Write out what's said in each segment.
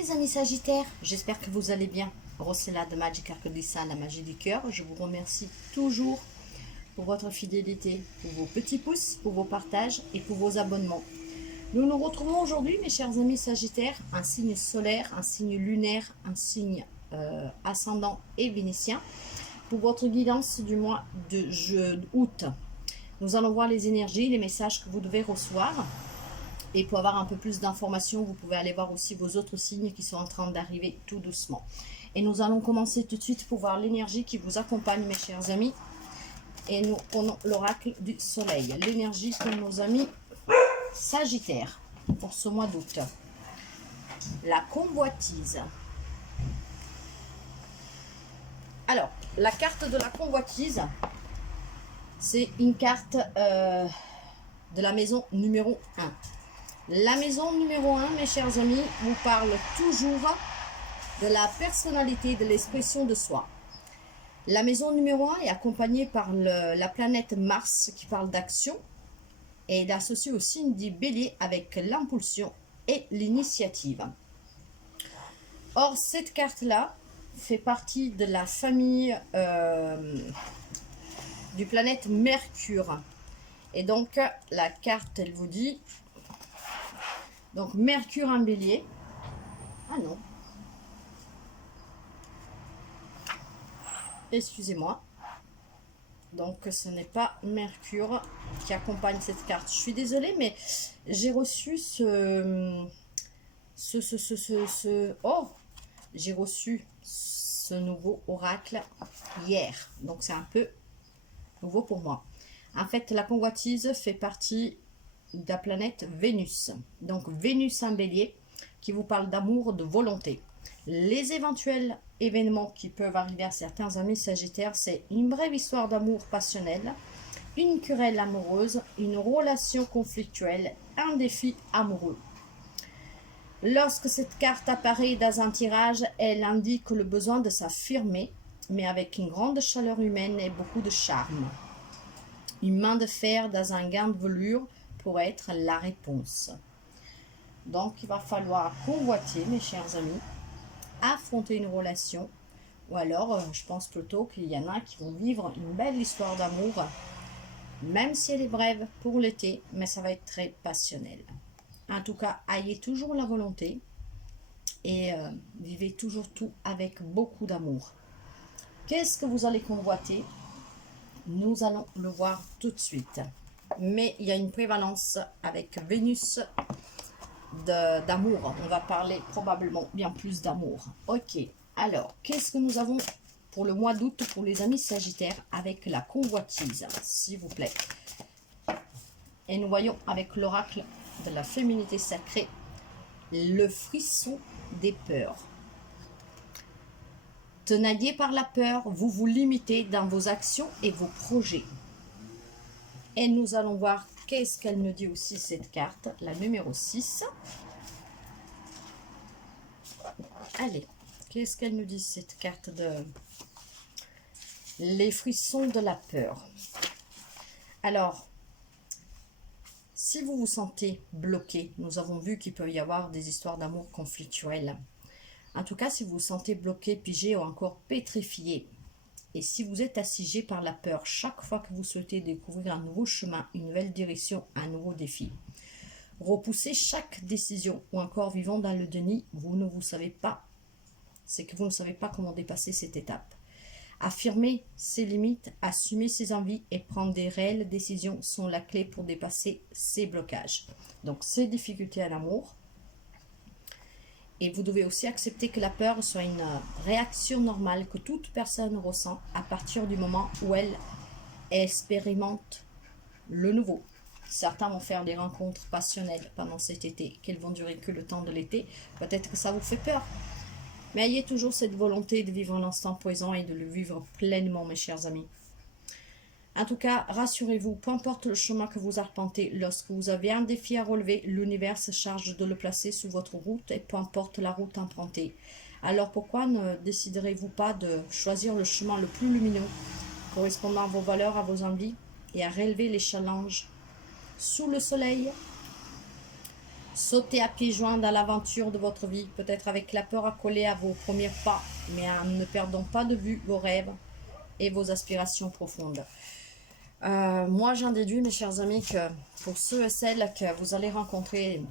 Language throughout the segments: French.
Les amis Sagittaires, j'espère que vous allez bien. Rossella de Magic Arcodissa, la magie du cœur. Je vous remercie toujours pour votre fidélité, pour vos petits pouces, pour vos partages et pour vos abonnements. Nous nous retrouvons aujourd'hui, mes chers amis Sagittaires, un signe solaire, un signe lunaire, un signe ascendant et vénitien, pour votre guidance du mois d'août. Nous allons voir les énergies, les messages que vous devez recevoir. Et pour avoir un peu plus d'informations, vous pouvez aller voir aussi vos autres signes qui sont en train d'arriver tout doucement. Et nous allons commencer tout de suite pour voir l'énergie qui vous accompagne, mes chers amis. Et nous prenons l'oracle du soleil. L'énergie pour nos amis Sagittaires pour ce mois d'août. La convoitise. Alors, la carte de la convoitise, c'est une carte de la maison numéro 1. La maison numéro 1, mes chers amis, vous parle toujours de la personnalité, de l'expression de soi. La maison numéro 1 est accompagnée par la planète Mars qui parle d'action et est associée au signe du Bélier avec l'impulsion et l'initiative. Or, cette carte-là fait partie de la famille du planète Mercure. Et donc, la carte, elle vous dit... Donc, Mercure en Bélier. Ah non. Excusez-moi. Donc, ce n'est pas Mercure qui accompagne cette carte. Je suis désolée, mais j'ai reçu j'ai reçu ce nouveau oracle hier. Donc, c'est un peu nouveau pour moi. En fait, la convoitise fait partie de la planète Vénus. Donc, Vénus en Bélier qui vous parle d'amour, de volonté. Les éventuels événements qui peuvent arriver à certains amis Sagittaires, c'est une brève histoire d'amour passionnel, une querelle amoureuse, une relation conflictuelle, un défi amoureux. Lorsque cette carte apparaît dans un tirage, elle indique le besoin de s'affirmer, mais avec une grande chaleur humaine et beaucoup de charme. Une main de fer dans un gant de velours pour être la réponse. Donc, il va falloir convoiter, mes chers amis, affronter une relation, ou alors, je pense plutôt qu'il y en a qui vont vivre une belle histoire d'amour, même si elle est brève pour l'été, mais ça va être très passionnel. En tout cas, ayez toujours la volonté et vivez toujours tout avec beaucoup d'amour. Qu'est-ce que vous allez convoiter? Nous allons le voir tout de suite. Mais il y a une prévalence avec Vénus d'amour. On va parler probablement bien plus d'amour. Ok, alors, qu'est-ce que nous avons pour le mois d'août pour les amis Sagittaires avec la convoitise, s'il vous plaît? Et nous voyons avec l'oracle de la féminité sacrée, le frisson des peurs. Tenaillé par la peur, vous vous limitez dans vos actions et vos projets. Et nous allons voir qu'est-ce qu'elle nous dit aussi cette carte, la numéro 6. Allez, qu'est-ce qu'elle nous dit cette carte de les frissons de la peur? Alors, si vous vous sentez bloqué, nous avons vu qu'il peut y avoir des histoires d'amour conflictuelles. En tout cas, si vous vous sentez bloqué, pigé ou encore pétrifié, et si vous êtes assiégé par la peur chaque fois que vous souhaitez découvrir un nouveau chemin, une nouvelle direction, un nouveau défi, repoussez chaque décision ou encore vivant dans le déni, vous ne vous savez pas, c'est que vous ne savez pas comment dépasser cette étape. Affirmer ses limites, assumer ses envies et prendre des réelles décisions sont la clé pour dépasser ces blocages. Donc, ces difficultés à l'amour. Et vous devez aussi accepter que la peur soit une réaction normale que toute personne ressent à partir du moment où elle expérimente le nouveau. Certains vont faire des rencontres passionnelles pendant cet été, qu'elles vont durer que le temps de l'été. Peut-être que ça vous fait peur. Mais ayez toujours cette volonté de vivre l'instant présent et de le vivre pleinement, mes chers amis. En tout cas, rassurez-vous, peu importe le chemin que vous arpentez, lorsque vous avez un défi à relever, l'univers se charge de le placer sur votre route et peu importe la route empruntée. Alors pourquoi ne déciderez-vous pas de choisir le chemin le plus lumineux, correspondant à vos valeurs, à vos envies et à relever les challenges sous le soleil, Sautez à pieds joints dans l'aventure de votre vie, peut-être avec la peur accolée à vos premiers pas, mais en ne perdant pas de vue vos rêves et vos aspirations profondes. Moi, j'en déduis, mes chers amis, que pour ceux et celles que vous allez rencontrer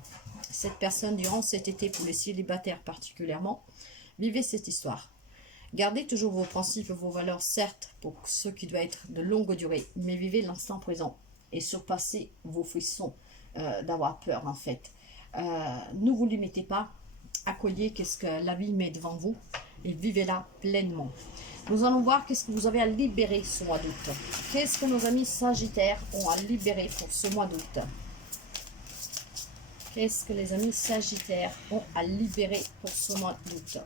cette personne durant cet été, pour les célibataires particulièrement, vivez cette histoire. Gardez toujours vos principes, vos valeurs, certes, pour ceux qui doivent être de longue durée, mais vivez l'instant présent et surpassez vos frissons d'avoir peur, en fait. Ne vous limitez pas, accueillez qu'est-ce que la vie met devant vous et vivez-la pleinement. Nous allons voir qu'est-ce que vous avez à libérer ce mois d'août. Qu'est-ce que nos amis Sagittaires ont à libérer pour ce mois d'août? Qu'est-ce que les amis Sagittaires ont à libérer pour ce mois d'août?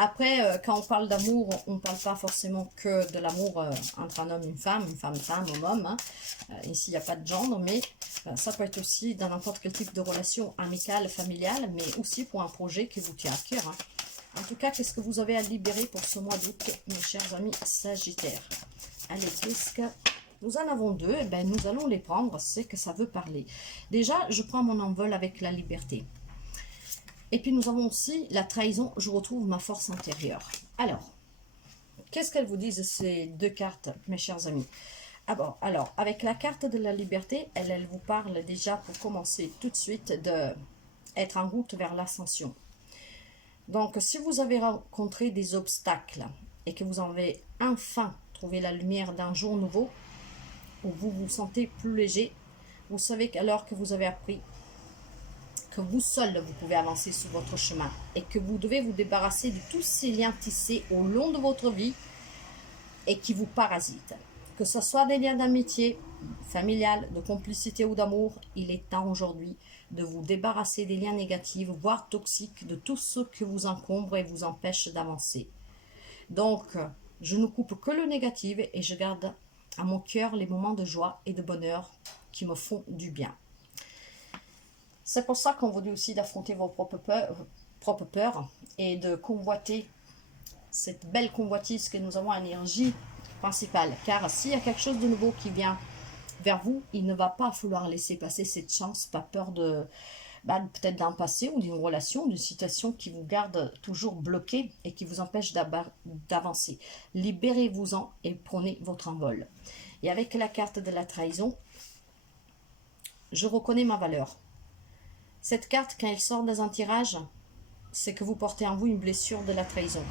Après, quand on parle d'amour, on ne parle pas forcément que de l'amour entre un homme et une femme, homme, hein. Ici, il n'y a pas de genre, mais ça peut être aussi dans n'importe quel type de relation amicale, familiale, mais aussi pour un projet qui vous tient à cœur, hein. En tout cas, qu'est-ce que vous avez à libérer pour ce mois d'août, mes chers amis Sagittaires? Allez, qu'est-ce que... Nous en avons deux, et bien, nous allons les prendre, c'est que ça veut parler. Déjà, je prends mon envol avec la liberté. Et puis, nous avons aussi la trahison, je retrouve ma force intérieure. Alors, qu'est-ce qu'elles vous disent, ces deux cartes, mes chers amis? Alors, avec la carte de la liberté, elle vous parle déjà, pour commencer tout de suite, d'être en route vers l'ascension. Donc, si vous avez rencontré des obstacles et que vous avez enfin trouvé la lumière d'un jour nouveau, où vous vous sentez plus léger, vous savez qu'alors que vous avez appris que vous seul vous pouvez avancer sur votre chemin et que vous devez vous débarrasser de tous ces liens tissés au long de votre vie et qui vous parasitent. Que ce soit des liens d'amitié, familial, de complicité ou d'amour, il est temps aujourd'hui de vous débarrasser des liens négatifs, voire toxiques, de tout ce que vous encombre et vous empêche d'avancer. Donc, je ne coupe que le négatif et je garde à mon cœur les moments de joie et de bonheur qui me font du bien. C'est pour ça qu'on vous dit aussi d'affronter vos propres peurs et de convoiter cette belle convoitise que nous avons à l'énergie principale. Car s'il y a quelque chose de nouveau qui vient vers vous, il ne va pas falloir laisser passer cette chance, pas peur de peut-être d'un passé ou d'une relation, d'une situation qui vous garde toujours bloqué et qui vous empêche d'avancer. Libérez-vous-en et prenez votre envol. Et avec la carte de la trahison, je reconnais ma valeur. Cette carte, quand elle sort dans un tirage, c'est que vous portez en vous une blessure de la trahison.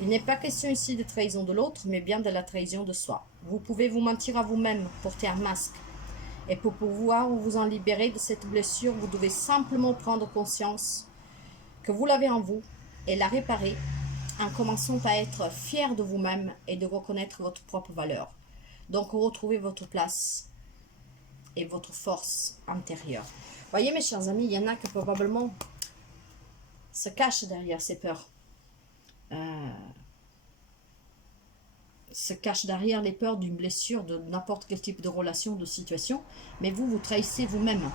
Il n'est pas question ici de trahison de l'autre, mais bien de la trahison de soi. Vous pouvez vous mentir à vous-même, porter un masque. Et pour pouvoir vous en libérer de cette blessure, vous devez simplement prendre conscience que vous l'avez en vous et la réparer en commençant à être fier de vous-même et de reconnaître votre propre valeur. Donc, retrouvez votre place et votre force intérieure. Voyez, mes chers amis, il y en a qui probablement se cachent derrière ces peurs. Se cache derrière les peurs d'une blessure, de n'importe quel type de relation, de situation, mais vous trahissez vous-même.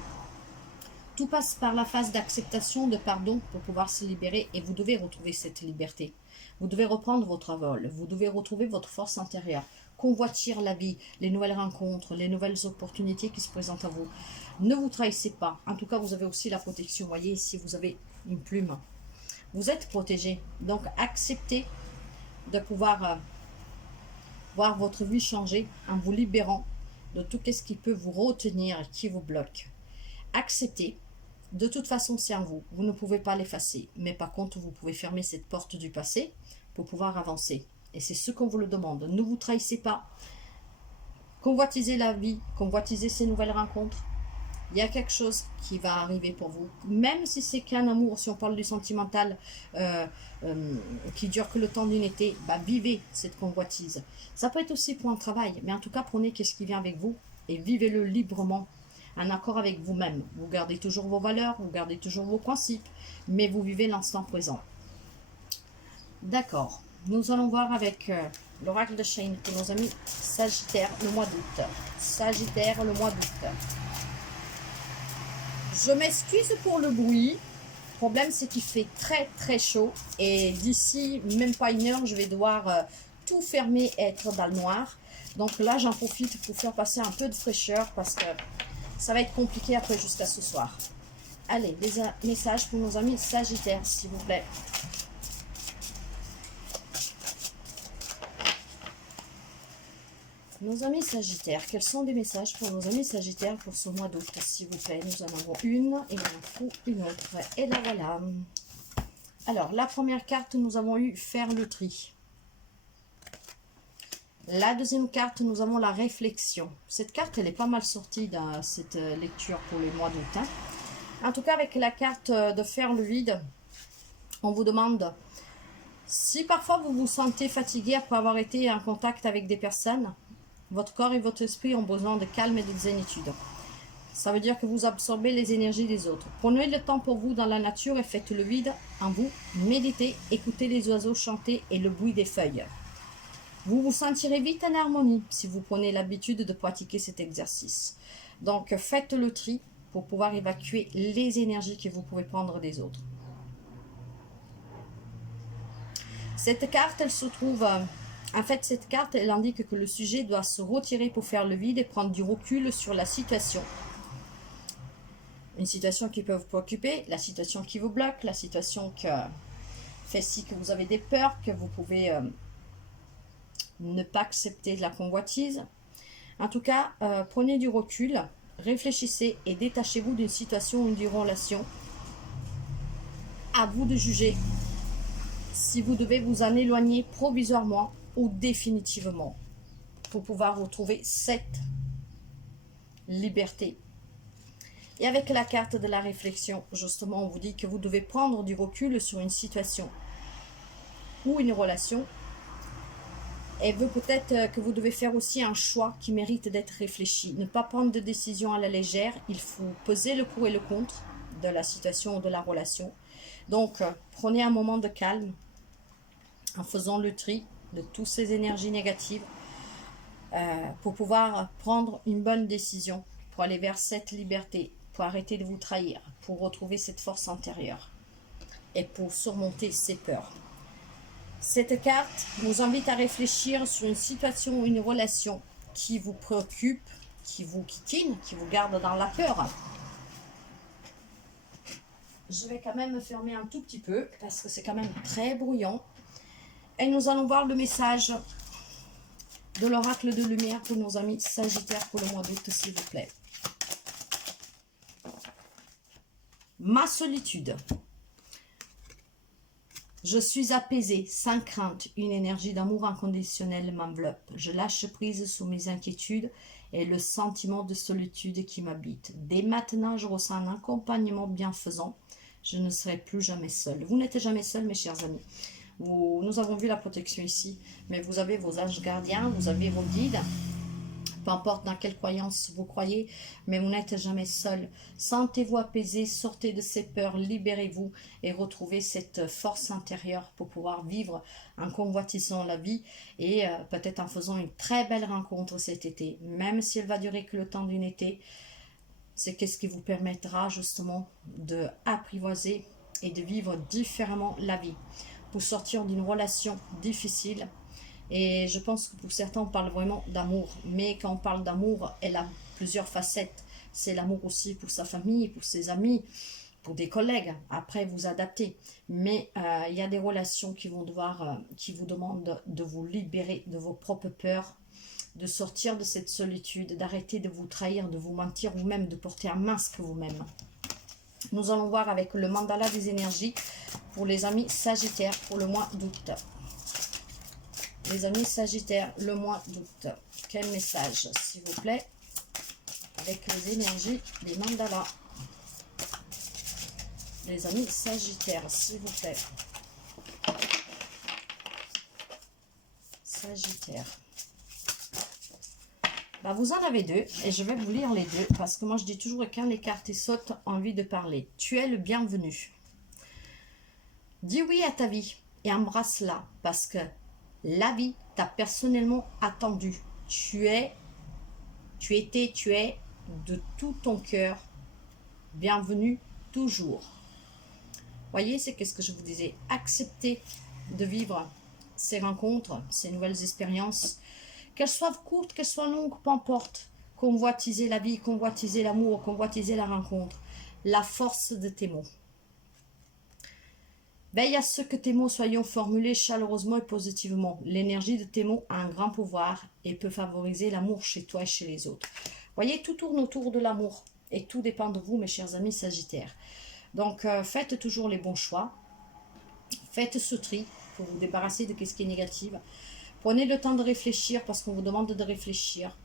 Tout passe par la phase d'acceptation, de pardon pour pouvoir se libérer et vous devez retrouver cette liberté. Vous devez reprendre votre vol, vous devez retrouver votre force intérieure, convoitir la vie, les nouvelles rencontres, les nouvelles opportunités qui se présentent à vous. Ne vous trahissez pas, en tout cas vous avez aussi la protection, voyez ici vous avez une plume. Vous êtes protégé, donc acceptez de pouvoir... voir votre vie changer en vous libérant de tout ce qui peut vous retenir et qui vous bloque. Acceptez, de toute façon c'est en vous, vous ne pouvez pas l'effacer, mais par contre vous pouvez fermer cette porte du passé pour pouvoir avancer. Et c'est ce qu'on vous le demande, ne vous trahissez pas, convoitisez la vie, convoitisez ces nouvelles rencontres. Il y a quelque chose qui va arriver pour vous, même si c'est qu'un amour, si on parle du sentimental qui dure que le temps d'une été, vivez cette convoitise. Ça peut être aussi pour un travail, mais en tout cas prenez ce qui vient avec vous et vivez-le librement, en accord avec vous-même. Vous gardez toujours vos valeurs, vous gardez toujours vos principes, mais vous vivez l'instant présent. D'accord, nous allons voir avec l'oracle de Shane pour nos amis Sagittaire le mois d'août. Sagittaire le mois d'août. Je m'excuse pour le bruit. Le problème, c'est qu'il fait très très chaud. Et d'ici même pas une heure, je vais devoir tout fermer et être dans le noir. Donc là, j'en profite pour faire passer un peu de fraîcheur parce que ça va être compliqué après jusqu'à ce soir. Allez, des messages pour nos amis Sagittaires, s'il vous plaît. Nos amis Sagittaires, quels sont les messages pour nos amis Sagittaires pour ce mois d'août, s'il vous plaît? Nous en avons une et il en faut une autre. Et la voilà. Alors, la première carte, nous avons eu faire le tri. La deuxième carte, nous avons la réflexion. Cette carte, elle est pas mal sortie dans cette lecture pour le mois d'août. Hein. En tout cas, avec la carte de faire le vide, on vous demande si parfois vous vous sentez fatigué après avoir été en contact avec des personnes. Votre corps et votre esprit ont besoin de calme et de zénitude. Ça veut dire que vous absorbez les énergies des autres. Prenez le temps pour vous dans la nature et faites le vide en vous. Méditez, écoutez les oiseaux chanter et le bruit des feuilles. Vous vous sentirez vite en harmonie si vous prenez l'habitude de pratiquer cet exercice. Donc faites le tri pour pouvoir évacuer les énergies que vous pouvez prendre des autres. Cette carte, elle se trouve... En fait, cette carte, elle indique que le sujet doit se retirer pour faire le vide et prendre du recul sur la situation. Une situation qui peut vous préoccuper, la situation qui vous bloque, la situation qui fait si que vous avez des peurs, que vous pouvez ne pas accepter de la convoitise. En tout cas, prenez du recul, réfléchissez et détachez-vous d'une situation ou d'une relation. À vous de juger si vous devez vous en éloigner provisoirement ou définitivement pour pouvoir retrouver cette liberté. Et avec la carte de la réflexion, justement, on vous dit que vous devez prendre du recul sur une situation ou une relation. Et peut-être que vous devez faire aussi un choix qui mérite d'être réfléchi. Ne pas prendre de décision à la légère. Il faut peser le pour et le contre de la situation ou de la relation. Donc, prenez un moment de calme en faisant le tri de toutes ces énergies négatives pour pouvoir prendre une bonne décision, pour aller vers cette liberté, pour arrêter de vous trahir, pour retrouver cette force intérieure et pour surmonter ces peurs. Cette carte vous invite à réfléchir sur une situation ou une relation qui vous préoccupe, qui vous quittine, qui vous garde dans la peur. Je vais quand même me fermer un tout petit peu parce que c'est quand même très bruyant. Et nous allons voir le message de l'oracle de lumière pour nos amis Sagittaires pour le mois d'août, s'il vous plaît. Ma solitude. Je suis apaisée, sans crainte. Une énergie d'amour inconditionnel m'enveloppe. Je lâche prise sur mes inquiétudes et le sentiment de solitude qui m'habite. Dès maintenant, je ressens un accompagnement bienfaisant. Je ne serai plus jamais seule. Vous n'êtes jamais seul, mes chers amis. Nous avons vu la protection ici, mais vous avez vos anges gardiens, vous avez vos guides, peu importe dans quelle croyance vous croyez, mais vous n'êtes jamais seul. Sentez-vous apaisé, sortez de ces peurs, libérez-vous et retrouvez cette force intérieure pour pouvoir vivre en convoitisant la vie et peut-être en faisant une très belle rencontre cet été, même si elle va durer que le temps d'un été. C'est qu'est-ce qui vous permettra justement de apprivoiser et de vivre différemment la vie, pour sortir d'une relation difficile. Et je pense que pour certains, on parle vraiment d'amour. Mais quand on parle d'amour, elle a plusieurs facettes. C'est l'amour aussi pour sa famille, pour ses amis, pour des collègues. Après, vous adaptez. Mais il y a des relations qui vont qui vous demandent de vous libérer de vos propres peurs, de sortir de cette solitude, d'arrêter de vous trahir, de vous mentir vous-même, de porter un masque vous-même. Nous allons voir avec le mandala des énergies pour les amis Sagittaires pour le mois d'août. Les amis Sagittaires, le mois d'août. Quel message, s'il vous plaît, avec les énergies des mandalas. Les amis Sagittaires, s'il vous plaît. Sagittaire. Bah, vous en avez deux et je vais vous lire les deux parce que moi je dis toujours que quand les cartes sautent, envie de parler. Tu es le bienvenu. Dis oui à ta vie et embrasse-la parce que la vie t'a personnellement attendu. Tu es de tout ton cœur bienvenu toujours. Voyez, c'est qu'est-ce que je vous disais. Acceptez de vivre ces rencontres, ces nouvelles expériences. Qu'elles soient courtes, qu'elles soient longues, peu importe. Convoitiser la vie, convoitiser l'amour, convoitiser la rencontre. la force de tes mots. Veille à ce que tes mots soient formulés chaleureusement et positivement. L'énergie de tes mots a un grand pouvoir et peut favoriser l'amour chez toi et chez les autres. Voyez, tout tourne autour de l'amour et tout dépend de vous, mes chers amis Sagittaires. Donc, faites toujours les bons choix. Faites ce tri pour vous débarrasser de ce qui est négatif. Prenez le temps de réfléchir parce qu'on vous demande de réfléchir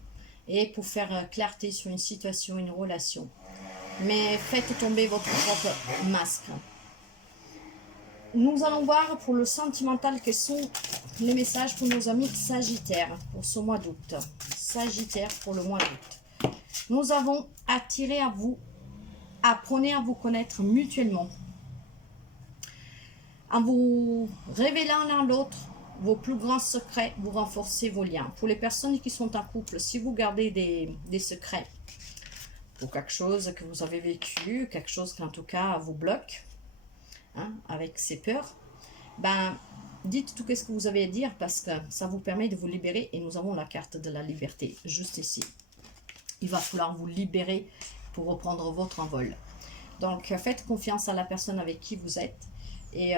et pour faire clarté sur une situation, une relation. Mais faites tomber votre propre masque. Nous allons voir pour le sentimental quels sont les messages pour nos amis Sagittaires pour ce mois d'août. Sagittaire pour le mois d'août. Nous avons attiré à vous, apprenez à vous connaître mutuellement. En vous révélant l'un l'autre vos plus grands secrets, vous renforcez vos liens. Pour les personnes qui sont en couple, si vous gardez des secrets pour quelque chose que vous avez vécu, quelque chose qui en tout cas vous bloque, avec ces peurs, ben, dites tout ce que vous avez à dire parce que ça vous permet de vous libérer et nous avons la carte de la liberté juste ici. Il va falloir vous libérer pour reprendre votre envol. Donc, faites confiance à la personne avec qui vous êtes et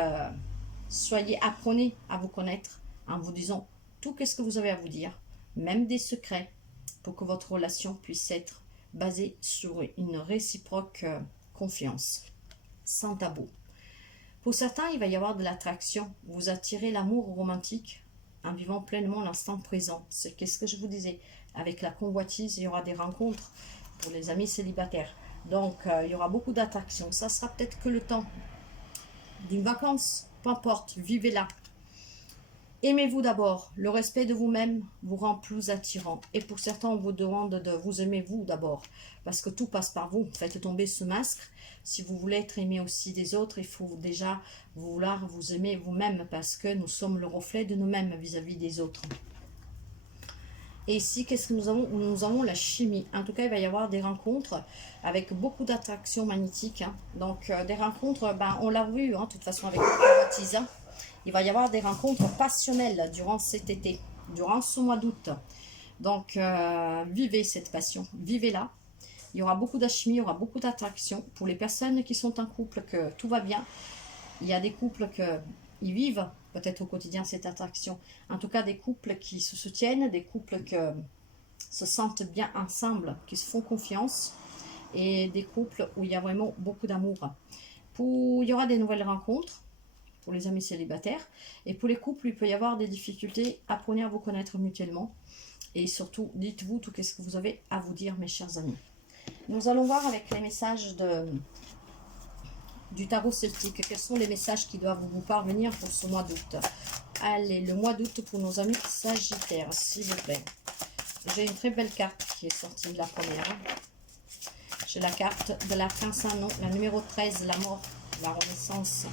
apprenez à vous connaître en vous disant tout ce que vous avez à vous dire, même des secrets, pour que votre relation puisse être basée sur une réciproque confiance, sans tabou. Pour certains, il va y avoir de l'attraction. Vous attirez l'amour romantique en vivant pleinement l'instant présent. C'est qu'est-ce que je vous disais. Avec la convoitise, il y aura des rencontres pour les amis célibataires. Donc, il y aura beaucoup d'attraction. Ça sera peut-être que le temps d'une vacance. Peu importe, vivez-la. Aimez-vous d'abord. Le respect de vous-même vous rend plus attirant. Et pour certains, on vous demande de vous aimer vous d'abord. Parce que tout passe par vous. Faites tomber ce masque. Si vous voulez être aimé aussi des autres, il faut déjà vouloir vous aimer vous-même. Parce que nous sommes le reflet de nous-mêmes vis-à-vis des autres. Et ici, qu'est-ce que nous avons? Nous avons la chimie. En tout cas, il va y avoir des rencontres avec beaucoup d'attractions magnétiques. Donc, des rencontres, on l'a vu, de toute façon, avec le convoitise. Il va y avoir des rencontres passionnelles durant cet été, durant ce mois d'août. Donc, vivez cette passion, vivez-la. Il y aura beaucoup d'alchimie, il y aura beaucoup d'attraction. Pour les personnes qui sont en couple, que tout va bien. Il y a des couples qui vivent peut-être au quotidien cette attraction. En tout cas, des couples qui se soutiennent, des couples qui se sentent bien ensemble, qui se font confiance. Et des couples où il y a vraiment beaucoup d'amour. Il y aura des nouvelles rencontres pour les amis célibataires. Et pour les couples, il peut y avoir des difficultés. Apprenez à vous connaître mutuellement. Et surtout, dites-vous tout ce que vous avez à vous dire, mes chers amis. Nous allons voir avec les messages du tarot celtique. Quels sont les messages qui doivent vous parvenir pour ce mois d'août? Allez, le mois d'août pour nos amis Sagittaires, s'il vous plaît. J'ai une très belle carte qui est sortie de la première. J'ai la carte de la Prince en nom, la numéro 13, la mort, la renaissance.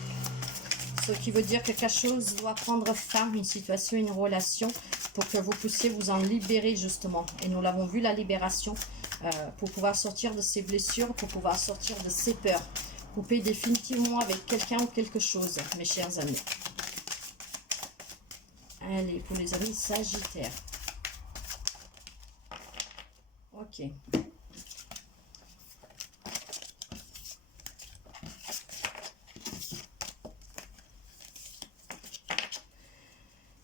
Ce qui veut dire que quelque chose doit prendre fin, une situation, une relation, pour que vous puissiez vous en libérer justement. Et nous l'avons vu, la libération, pour pouvoir sortir de ces blessures, pour pouvoir sortir de ces peurs. Couper définitivement avec quelqu'un ou quelque chose, mes chers amis. Allez, pour les amis Sagittaires. Ok.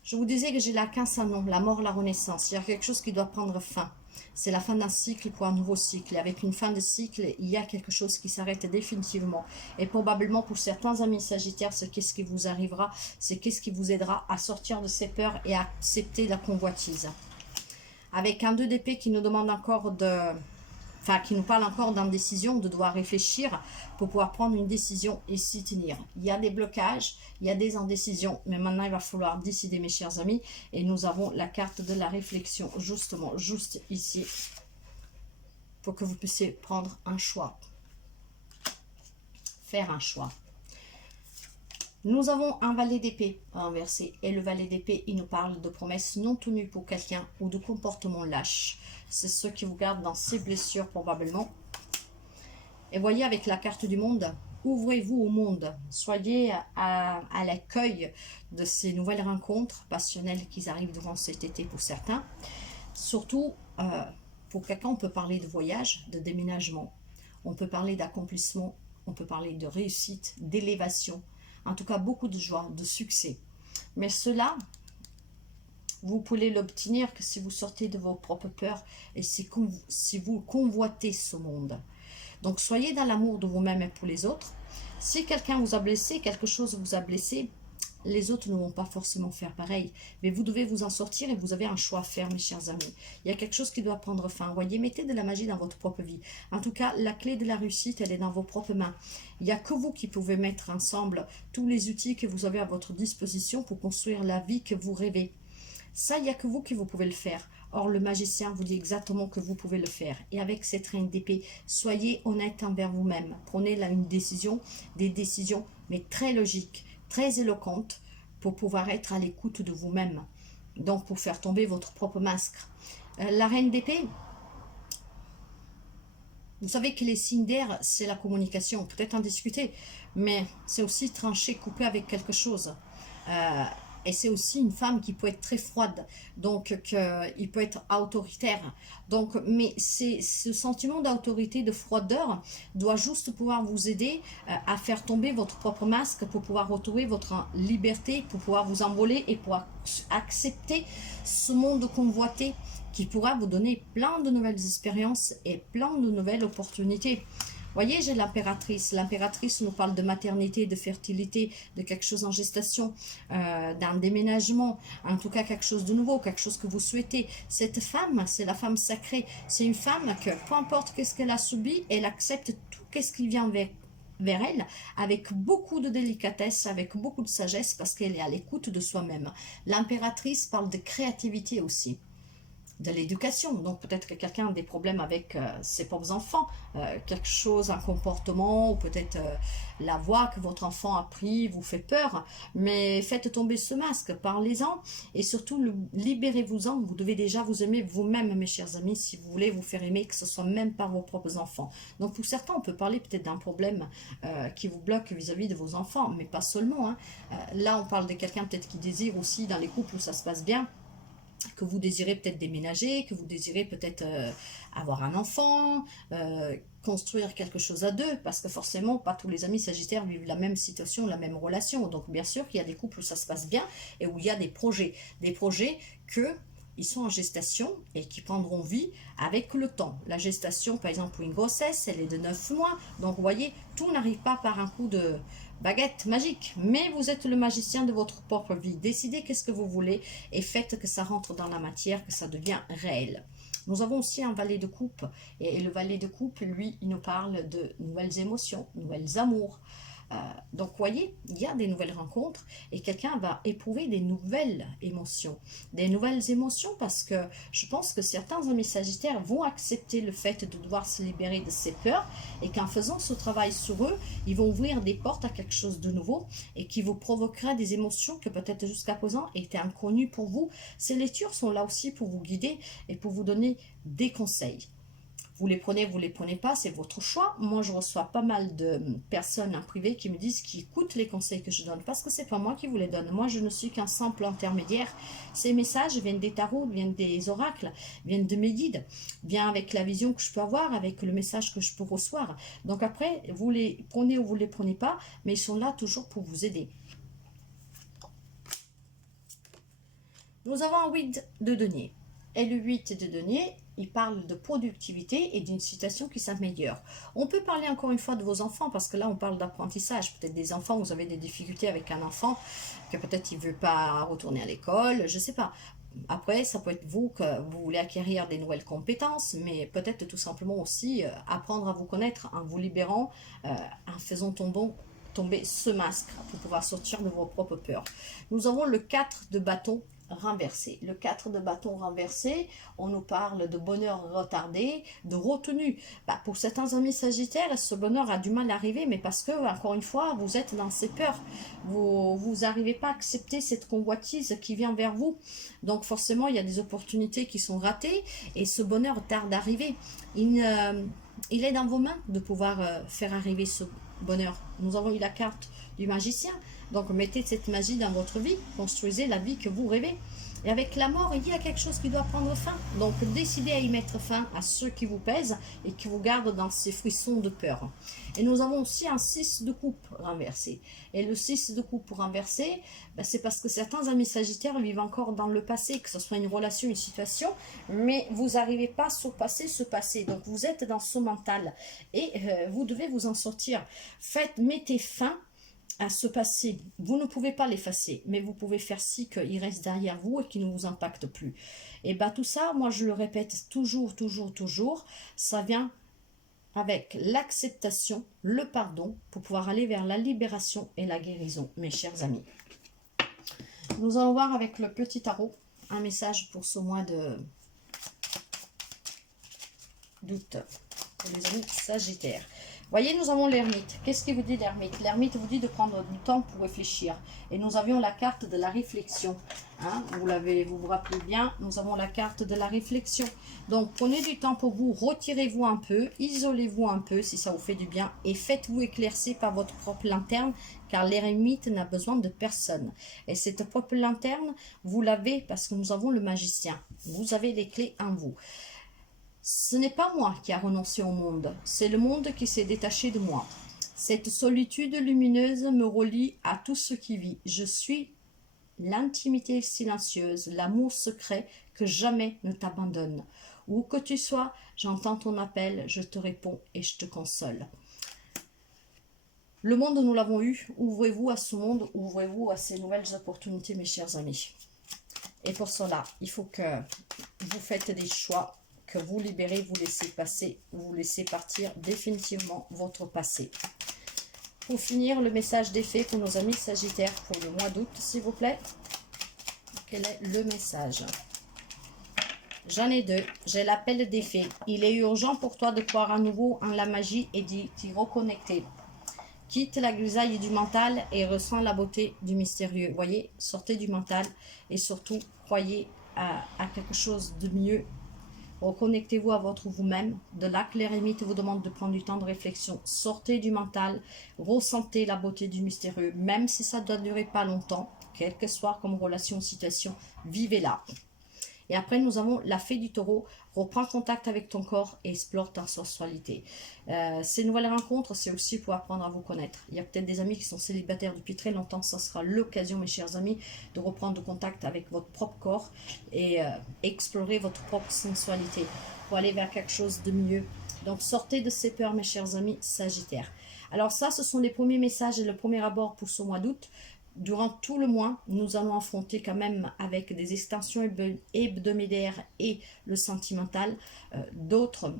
Je vous disais que j'ai la 15 en nom, la mort, la renaissance. Il y a quelque chose qui doit prendre fin. C'est la fin d'un cycle pour un nouveau cycle. Et avec une fin de cycle, il y a quelque chose qui s'arrête définitivement. Et probablement pour certains amis Sagittaires, c'est qu'est-ce qui vous arrivera, c'est qu'est-ce qui vous aidera à sortir de ces peurs et à accepter la convoitise. Avec un 2 d'épée qui nous demande encore qui nous parle encore d'indécision, de devoir réfléchir pour pouvoir prendre une décision et s'y tenir. Il y a des blocages, il y a des indécisions, mais maintenant il va falloir décider, mes chers amis. Et nous avons la carte de la réflexion, justement, juste ici, pour que vous puissiez prendre un choix. Faire un choix. Nous avons un valet d'épée renversé. Et le valet d'épée, il nous parle de promesses non tenues pour quelqu'un ou de comportement lâche. C'est ce qui vous garde dans ces blessures probablement. Et voyez avec la carte du monde, ouvrez-vous au monde. Soyez à l'accueil de ces nouvelles rencontres passionnelles qui arrivent durant cet été pour certains. Surtout, pour quelqu'un, on peut parler de voyage, de déménagement. On peut parler d'accomplissement, on peut parler de réussite, d'élévation. En tout cas, beaucoup de joie, de succès. Mais cela, vous pouvez l'obtenir que si vous sortez de vos propres peurs et si vous convoitez ce monde. Donc, soyez dans l'amour de vous-même et pour les autres. Si quelqu'un vous a blessé, quelque chose vous a blessé, les autres ne vont pas forcément faire pareil. Mais vous devez vous en sortir et vous avez un choix à faire, mes chers amis. Il y a quelque chose qui doit prendre fin. Voyez, mettez de la magie dans votre propre vie. En tout cas, la clé de la réussite, elle est dans vos propres mains. Il n'y a que vous qui pouvez mettre ensemble tous les outils que vous avez à votre disposition pour construire la vie que vous rêvez. Ça, il n'y a que vous qui vous pouvez le faire. Or, le magicien vous dit exactement que vous pouvez le faire. Et avec cette reine d'épée, soyez honnête envers vous-même. Prenez là une décision, des décisions, mais très logiques, très éloquentes, pour pouvoir être à l'écoute de vous-même. Donc, pour faire tomber votre propre masque. La reine d'épée, vous savez que les signes d'air, c'est la communication. Peut-être en discuter, mais c'est aussi trancher, couper avec quelque chose. Et c'est aussi une femme qui peut être très froide, donc il peut être autoritaire. Donc, mais ce sentiment d'autorité, de froideur, doit juste pouvoir vous aider à faire tomber votre propre masque pour pouvoir retrouver votre liberté, pour pouvoir vous envoler et pour accepter ce monde convoité qui pourra vous donner plein de nouvelles expériences et plein de nouvelles opportunités. Voyez, j'ai l'impératrice. L'impératrice nous parle de maternité, de fertilité, de quelque chose en gestation, d'un déménagement, en tout cas quelque chose de nouveau, quelque chose que vous souhaitez. Cette femme, c'est la femme sacrée. C'est une femme que, peu importe qu'est-ce qu'elle a subi, elle accepte tout ce qui vient vers elle, avec beaucoup de délicatesse, avec beaucoup de sagesse, parce qu'elle est à l'écoute de soi-même. L'impératrice parle de créativité aussi, de l'éducation. Donc peut-être que quelqu'un a des problèmes avec ses propres enfants, quelque chose, un comportement, ou peut-être la voix que votre enfant a pris vous fait peur, mais faites tomber ce masque, parlez-en, et surtout libérez-vous-en. Vous devez déjà vous aimer vous-même, mes chers amis, si vous voulez vous faire aimer, que ce soit même par vos propres enfants. Donc pour certains, on peut parler peut-être d'un problème qui vous bloque vis-à-vis de vos enfants, mais pas seulement, hein. Là on parle de quelqu'un peut-être qui désire aussi, dans les couples où ça se passe bien, que vous désirez peut-être déménager, que vous désirez peut-être avoir un enfant, construire quelque chose à deux, parce que forcément, pas tous les amis sagittaires vivent la même situation, la même relation. Donc bien sûr qu'il y a des couples où ça se passe bien et où il y a des projets que ils sont en gestation et qui prendront vie avec le temps. La gestation, par exemple, pour une grossesse, elle est de 9 mois. Donc, vous voyez, tout n'arrive pas par un coup de baguette magique. Mais vous êtes le magicien de votre propre vie. Décidez qu'est-ce que vous voulez et faites que ça rentre dans la matière, que ça devient réel. Nous avons aussi un valet de coupe. Et le valet de coupe, lui, il nous parle de nouvelles émotions, nouvelles amours. Donc, voyez, il y a des nouvelles rencontres et quelqu'un va éprouver des nouvelles émotions. Des nouvelles émotions parce que je pense que certains amis sagittaires vont accepter le fait de devoir se libérer de ces peurs et qu'en faisant ce travail sur eux, ils vont ouvrir des portes à quelque chose de nouveau et qui vous provoquera des émotions que peut-être jusqu'à présent étaient inconnues pour vous. Ces lectures sont là aussi pour vous guider et pour vous donner des conseils. Vous les prenez pas, c'est votre choix. Moi, je reçois pas mal de personnes en privé qui me disent qu'ils écoutent les conseils que je donne parce que c'est pas moi qui vous les donne. Moi, je ne suis qu'un simple intermédiaire. Ces messages viennent des tarots, viennent des oracles, viennent de mes guides, viennent avec la vision que je peux avoir, avec le message que je peux recevoir. Donc après, vous les prenez ou vous les prenez pas, mais ils sont là toujours pour vous aider. Nous avons un 8 de denier. Et le 8 de denier, il parle de productivité et d'une situation qui s'améliore. On peut parler encore une fois de vos enfants, parce que là on parle d'apprentissage. Peut-être des enfants, vous avez des difficultés avec un enfant, que peut-être il ne veut pas retourner à l'école, je ne sais pas. Après, ça peut être vous que vous voulez acquérir des nouvelles compétences, mais peut-être tout simplement aussi apprendre à vous connaître en vous libérant, en faisant tomber ce masque pour pouvoir sortir de vos propres peurs. Nous avons le 4 de bâton renversé. Le 4 de bâton renversé, on nous parle de bonheur retardé, de retenue. Pour certains amis sagittaires, ce bonheur a du mal à arriver, mais parce que, encore une fois, vous êtes dans ces peurs. Vous n'arrivez pas à accepter cette convoitise qui vient vers vous. Donc forcément, il y a des opportunités qui sont ratées et ce bonheur tarde à arriver. Il est dans vos mains de pouvoir faire arriver ce bonheur. Nous avons eu la carte du magicien. Donc mettez cette magie dans votre vie, construisez la vie que vous rêvez. Et avec la mort, il y a quelque chose qui doit prendre fin. Donc, décidez à y mettre fin à ceux qui vous pèsent et qui vous gardent dans ces frissons de peur. Et nous avons aussi un 6 de coupe renversé. Et le 6 de coupe renversé, ben, c'est parce que certains amis sagittaires vivent encore dans le passé, que ce soit une relation, une situation, mais vous n'arrivez pas à surpasser ce passé. Donc, vous êtes dans ce mental et vous devez vous en sortir. Mettez fin à ce passé. Vous ne pouvez pas l'effacer, mais vous pouvez faire si qu'il reste derrière vous et qu'il ne vous impacte plus. Et bien tout ça, moi je le répète toujours, ça vient avec l'acceptation, le pardon, pour pouvoir aller vers la libération et la guérison, mes chers amis. Nous allons voir avec le petit tarot un message pour ce mois d'août, pour les amis sagittaires. Voyez, nous avons l'ermite. Qu'est-ce qu'il vous dit l'ermite? L'ermite vous dit de prendre du temps pour réfléchir. Et nous avions la carte de la réflexion. Hein, vous vous rappelez bien, nous avons la carte de la réflexion. Donc, prenez du temps pour vous, retirez-vous un peu, isolez-vous un peu si ça vous fait du bien et faites-vous éclaircer par votre propre lanterne, car l'ermite n'a besoin de personne. Et cette propre lanterne, vous l'avez parce que nous avons le magicien. Vous avez les clés en vous. Ce n'est pas moi qui a renoncé au monde, c'est le monde qui s'est détaché de moi. Cette solitude lumineuse me relie à tout ce qui vit. Je suis l'intimité silencieuse, l'amour secret que jamais ne t'abandonne. Où que tu sois, j'entends ton appel, je te réponds et je te console. Le monde, nous l'avons eu. Ouvrez-vous à ce monde, ouvrez-vous à ces nouvelles opportunités, mes chers amis. Et pour cela, il faut que vous faites des choix, que vous libérez, vous laissez passer, vous laissez partir définitivement votre passé. Pour finir, le message des fées pour nos amis sagittaires pour le mois d'août, s'il vous plaît. Quel est le message? J'en ai deux. J'ai l'appel des fées. Il est urgent pour toi de croire à nouveau en la magie et d'y reconnecter. Quitte la grisaille du mental et ressens la beauté du mystérieux. Voyez, sortez du mental et surtout croyez à quelque chose de mieux. Reconnectez-vous à votre vous-même. De là que l'ermite vous demande de prendre du temps de réflexion. Sortez du mental, ressentez la beauté du mystérieux, même si ça ne doit durer pas longtemps, quelle que soit comme relation ou situation, vivez-la. Et après, nous avons la fée du taureau. Reprends contact avec ton corps et explore ta sensualité. Ces nouvelles rencontres, c'est aussi pour apprendre à vous connaître. Il y a peut-être des amis qui sont célibataires depuis très longtemps. Ça sera l'occasion, mes chers amis, de reprendre contact avec votre propre corps et explorer votre propre sensualité pour aller vers quelque chose de mieux. Donc, sortez de ces peurs, mes chers amis sagittaires. Alors ça, ce sont les premiers messages et le premier abord pour ce mois d'août. Durant tout le mois, nous allons affronter quand même avec des extensions hebdomadaires et le sentimental d'autres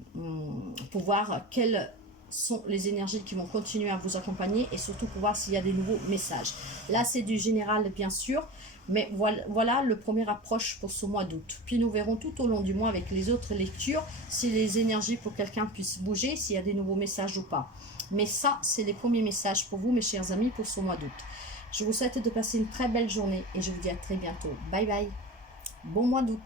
pour voir quelles sont les énergies qui vont continuer à vous accompagner et surtout pour voir s'il y a des nouveaux messages. Là, c'est du général bien sûr, mais voilà le premier approche pour ce mois d'août. Puis nous verrons tout au long du mois avec les autres lectures si les énergies pour quelqu'un puissent bouger, s'il y a des nouveaux messages ou pas. Mais ça, c'est les premiers messages pour vous, mes chers amis, pour ce mois d'août. Je vous souhaite de passer une très belle journée et je vous dis à très bientôt. Bye bye. Bon mois d'août.